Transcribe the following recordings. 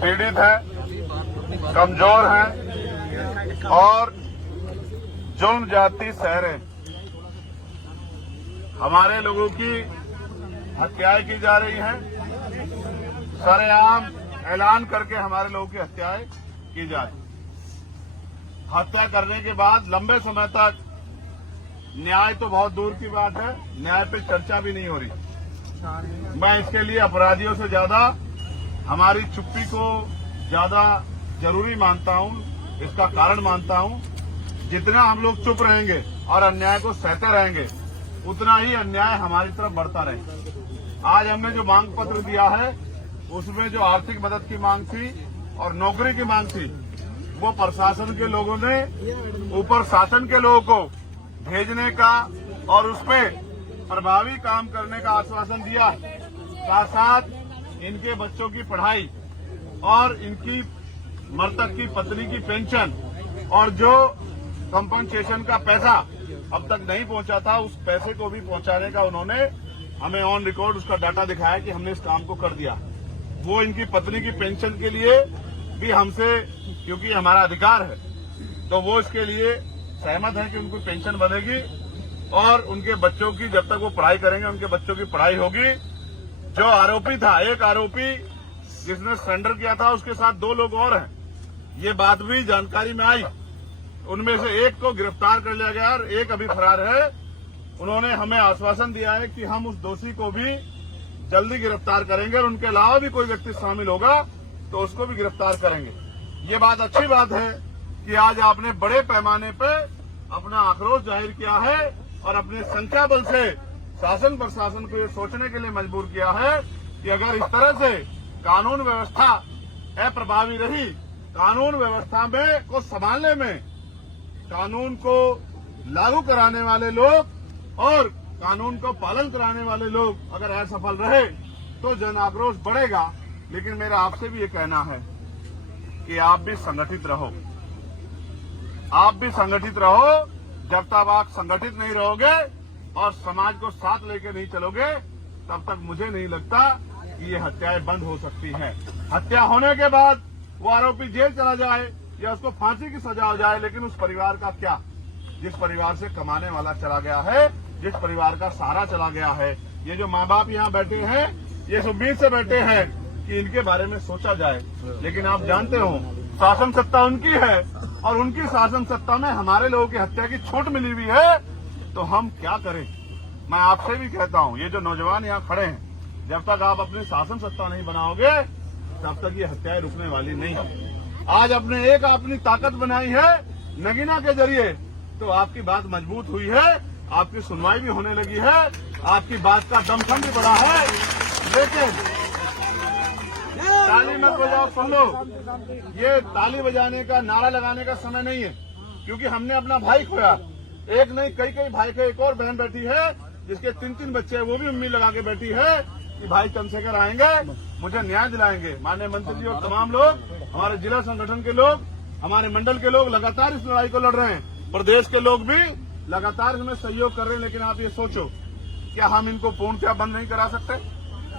पीड़ित हैं, कमजोर हैं और जुल्म जाती सह रहे हैं। हमारे लोगों की हत्याएं की जा रही हैं, सरेआम ऐलान करके हमारे लोगों की हत्याएं की जा रही। हत्या करने के बाद लंबे समय तक न्याय तो बहुत दूर की बात है, न्याय पे चर्चा भी नहीं हो रही। मैं इसके लिए अपराधियों से ज्यादा हमारी चुप्पी को ज्यादा जरूरी मानता हूं, इसका कारण मानता हूं। जितना हम लोग चुप रहेंगे और अन्याय को सहते रहेंगे, उतना ही अन्याय हमारी तरफ बढ़ता रहेगा। आज हमने जो मांग पत्र दिया है, उसमें जो आर्थिक मदद की मांग थी और नौकरी की मांग थी, वो प्रशासन के लोगों ने ऊपर शासन के लोगों को भेजने का और उस पे प्रभावी काम करने का आश्वासन दिया। साथ साथ इनके बच्चों की पढ़ाई और इनकी मृतक की पत्नी की पेंशन और जो कंपनसेशन का पैसा अब तक नहीं पहुंचा था, उस पैसे को भी पहुंचाने का उन्होंने हमें ऑन रिकॉर्ड उसका डाटा दिखाया कि हमने इस काम को कर दिया। वो इनकी पत्नी की पेंशन के लिए भी हमसे, क्योंकि हमारा अधिकार है, तो वो इसके लिए सहमत है कि उनको पेंशन बनेगी और उनके बच्चों की, जब तक वो पढ़ाई करेंगे, उनके बच्चों की पढ़ाई होगी। जो आरोपी था, एक आरोपी जिसने सरेंडर किया था, उसके साथ 2 लोग और हैं, ये बात भी जानकारी में आई। उनमें से एक को गिरफ्तार कर लिया गया और एक अभी फरार है। उन्होंने हमें आश्वासन दिया है कि हम उस दोषी को भी जल्दी गिरफ्तार करेंगे और उनके अलावा भी कोई व्यक्ति शामिल होगा तो उसको भी गिरफ्तार करेंगे। ये बात अच्छी बात है कि आज आपने बड़े पैमाने पे अपना आक्रोश जाहिर किया है और अपने संख्या बल से शासन प्रशासन को ये सोचने के लिए मजबूर किया है कि अगर इस तरह से कानून व्यवस्था अप्रभावी रही, कानून व्यवस्था में को संभालने में कानून को लागू कराने वाले लोग और कानून को पालन कराने वाले लोग अगर असफल रहे तो जन आक्रोश बढ़ेगा। लेकिन मेरा आपसे भी ये कहना है कि आप भी संगठित रहो, आप भी संगठित रहो। जब तक आप संगठित नहीं रहोगे और समाज को साथ लेकर नहीं चलोगे, तब तक मुझे नहीं लगता कि ये हत्याएं बंद हो सकती हैं। हत्या होने के बाद वो आरोपी जेल चला जाए या उसको फांसी की सजा हो जाए, लेकिन उस परिवार का क्या, जिस परिवार से कमाने वाला चला गया है, जिस परिवार का सहारा चला गया है। ये जो माँ बाप यहाँ बैठे हैं, ये इस उम्मीद से बैठे हैं कि इनके बारे में सोचा जाए, लेकिन आप जानते हो शासन सत्ता उनकी है और उनकी शासन सत्ता में हमारे लोगों की हत्या की छूट मिली हुई है, तो हम क्या करें। मैं आपसे भी कहता हूँ, ये जो नौजवान यहाँ खड़े हैं, जब तक आप अपनी शासन सत्ता नहीं बनाओगे, तब तक ये हत्याएं रुकने वाली नहीं है। आज अपनी ताकत बनाई है नगीना के जरिए, तो आपकी बात मजबूत हुई है, आपकी सुनवाई भी होने लगी है, आपकी बात का दमखम भी बढ़ा है। लेकिन ताली मत बजाओ, सुन लो, ये ताली बजाने का, नारा लगाने का समय नहीं है, क्योंकि हमने अपना भाई खोया। एक नहीं, कई भाई का एक और बहन बैठी है जिसके 3 बच्चे हैं, वो भी उम्मीद लगा के बैठी है कि भाई चंद्रशेखर आएंगे, मुझे न्याय दिलाएंगे। माननीय मंत्री जी और तमाम लोग, हमारे जिला संगठन के लोग, हमारे मंडल के लोग लगातार इस लड़ाई को लड़ रहे हैं। प्रदेश के लोग भी लगातार इसमें सहयोग कर रहे हैं। लेकिन आप ये सोचो, क्या हम इनको पूर्णतः बंद नहीं करा सकते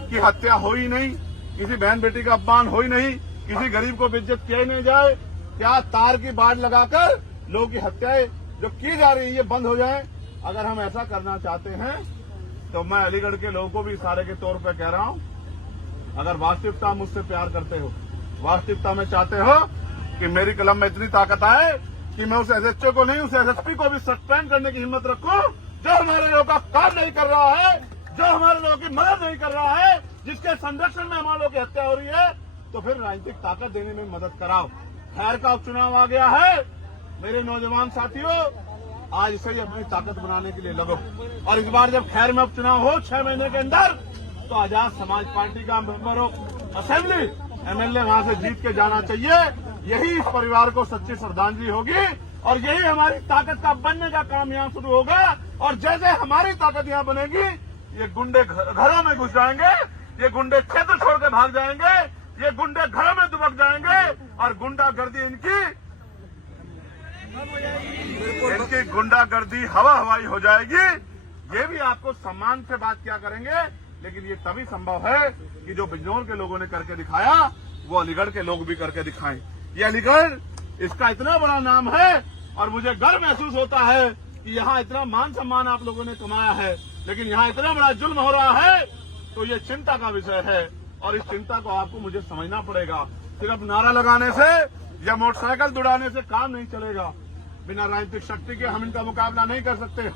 कि हत्या हो ही नहीं, किसी बहन बेटी का अपमान हो ही नहीं, किसी गरीब को बेइज्जत किया ही नहीं जाए? क्या तार की बाड़ लगाकर लोगों की हत्याएं जो की जा रही है ये बंद हो जाए? अगर हम ऐसा करना चाहते हैं तो मैं अलीगढ़ के लोगों को भी इशारे के तौर पर कह रहा हूं, अगर वास्तविकता मुझसे प्यार करते हो, वास्तविकता में चाहते हो कि मेरी कलम में इतनी ताकत आए कि मैं उस एसएचओ को नहीं, उस एसएसपी को भी सस्पेंड करने की हिम्मत रखूं जो हमारे लोगों का काम नहीं कर रहा है, जो हमारे लोगों की मदद नहीं कर रहा है, जिसके संरक्षण में हमारे लोगों की हत्या हो रही है, तो फिर राजनीतिक ताकत देने में मदद कराओ। खैर का उपचुनाव आ गया है, मेरे नौजवान साथियों, आज से ही अपनी ताकत बनाने के लिए लगो। और इस बार जब खैर में उपचुनाव हो 6 महीने के अंदर, तो आजाद समाज पार्टी का मेंबर ऑफ असेंबली एमएलए वहां से जीत के जाना चाहिए। यही इस परिवार को सच्ची श्रद्धांजलि होगी और यही हमारी ताकत का बनने का काम यहाँ शुरू होगा। और जैसे हमारी ताकत यहाँ बनेगी, ये गुंडे घरों में घुस जाएंगे, ये गुंडे क्षेत्र छोड़ के भाग जाएंगे, ये गुंडे घरों में दुबक जाएंगे और गुंडागर्दी इनकी गुंडागर्दी हवा हवाई हो जाएगी। ये भी आपको सम्मान से बात क्या करेंगे, लेकिन ये तभी संभव है कि जो बिजनौर के लोगों ने करके दिखाया, वो अलीगढ़ के लोग भी करके दिखाएं। ये अलीगढ़, इसका इतना बड़ा नाम है और मुझे गर्व महसूस होता है कि यहाँ इतना मान सम्मान आप लोगों ने कमाया है, लेकिन यहाँ इतना बड़ा जुल्म हो रहा है, तो ये चिंता का विषय है और इस चिंता को आपको मुझे समझना पड़ेगा। सिर्फ नारा लगाने से या मोटरसाइकिल दौड़ाने से काम नहीं चलेगा। बिना राजनीतिक शक्ति के हम इनका मुकाबला नहीं कर सकते।